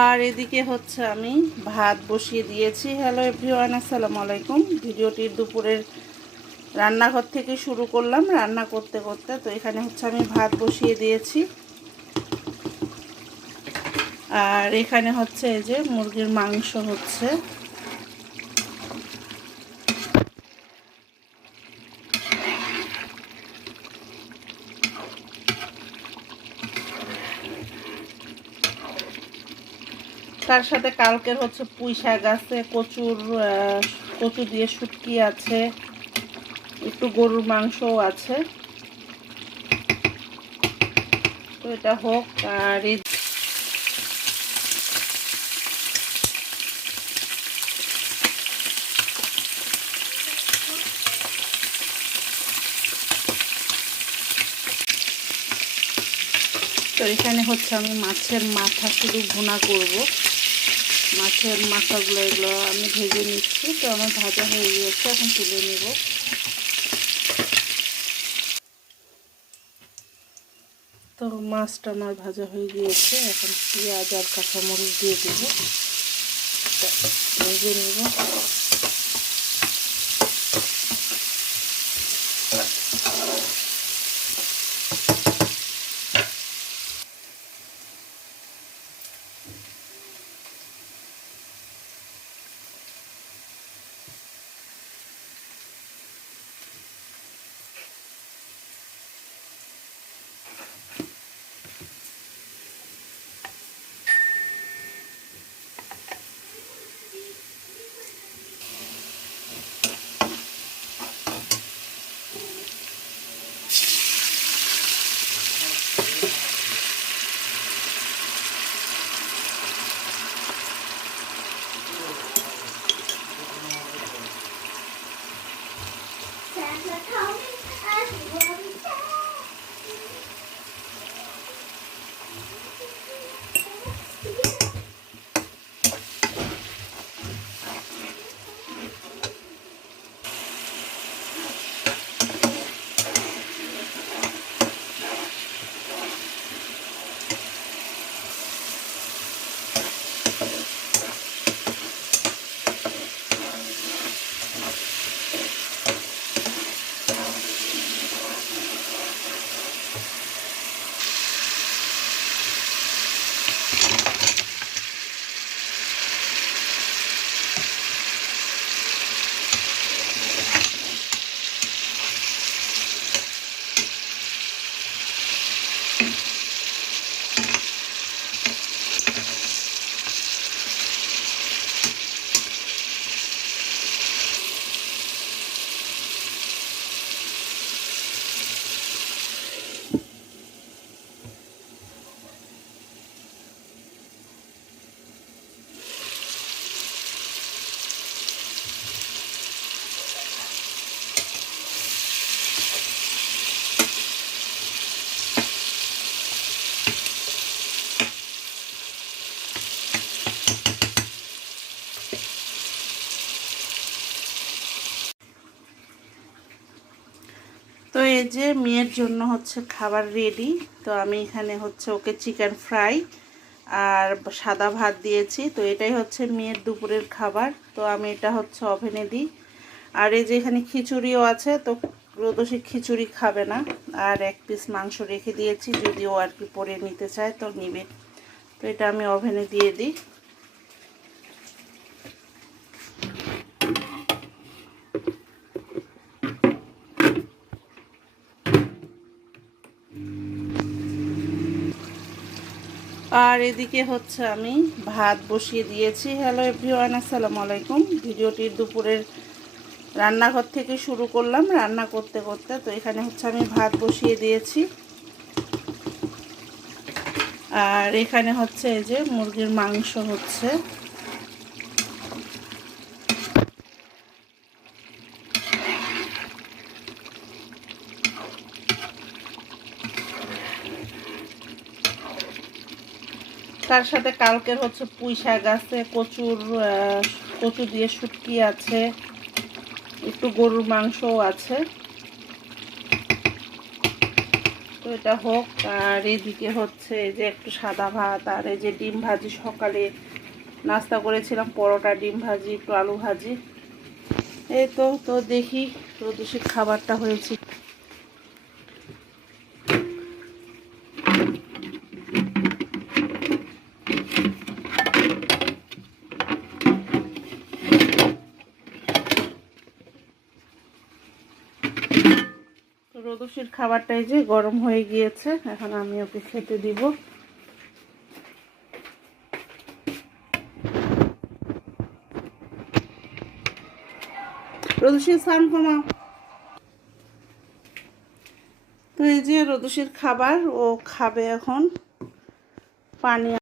আর এদিকে হচ্ছে আমি ভাত বসিয়ে দিয়েছি। হ্যালো এভরিওয়ান আসসালামু আলাইকুম। ভিডিওটি দুপুরের রান্নাঘর থেকে শুরু করলাম, রান্না করতে করতে। তো এখানে হচ্ছে আমি ভাত বসিয়ে দিয়েছি। আর এখানে হচ্ছে এই যে মুরগির মাংস হচ্ছে। তার সাথে কালকের হচ্ছে পুঁই শাক আছে, কচুর কচু দিয়ে শুটকি আছে, একটু গরুর মাংসও আছে। তো এটা হোক, আর তো এখানে হচ্ছে আমি মাছের মাথা শুধু ভুনা করব। মাছের মাথাগুলো এগুলো আমি ভেজে নিচ্ছি। তো আমার ভাজা হয়ে গিয়েছে, এখন তুলে নেব। তো মাছটা আমার ভাজা হয়ে গিয়েছে, এখন পেঁয়াজ আর কাঁচামরিচ দিয়ে দেবো। ভেজে নেব। তো এই যে মেয়ের জন্য হচ্ছে খাবার রেডি তো আমি এখানে হচ্ছে ওকে চিকেন ফ্রাই আর সাদা ভাত দিয়েছি। তো এটাই হচ্ছে মেয়ের দুপুরের খাবার। তো আমি এটা হচ্ছে ওভেনে দিই। আর এই যে এখানে খিচুড়িও আছে, তো রোদসী খিচুড়ি খাবে না। আর এক পিস মাংস রেখে দিয়েছি যদি ও আর কি পরে নিতে চায়, তো নিবে। তো এটা আমি ওভেনে দিয়ে দিই। আর এদিকে হচ্ছে আমি ভাত বসিয়ে দিয়েছি। হ্যালো এভরিওয়ান আসসালামু আলাইকুম। ভিডিওটি দুপুরের রান্নাঘর থেকে শুরু করলাম, রান্না করতে করতে। তো এখানে হচ্ছে আমি ভাত বসিয়ে দিয়েছি। আর এখানে হচ্ছে এই যে মুরগির মাংস হচ্ছে। তার সাথে কালকের হচ্ছে পুঁই শাক আছে, কচুর কচু দিয়ে শুটকি আছে, একটু গরুর মাংসও আছে। তো এটা হোক, আর এদিকে হচ্ছে এই যে একটু সাদা ভাত, আর এই যে ডিম ভাজি, সকালে নাস্তা করেছিলাম, পরোটা, ডিম ভাজি, একটু আলু ভাজি। এই তো তো দেখি প্রদূষিত খাবারটা হয়েছে তো রোদসির খাবারটাই যে গরম হয়ে গিয়েছে, এখন আমি ওকে খেতে দিব। রোদসির স্নান কমাও তো এই যে রোদসির খাবার, ও খাবে এখন। পানি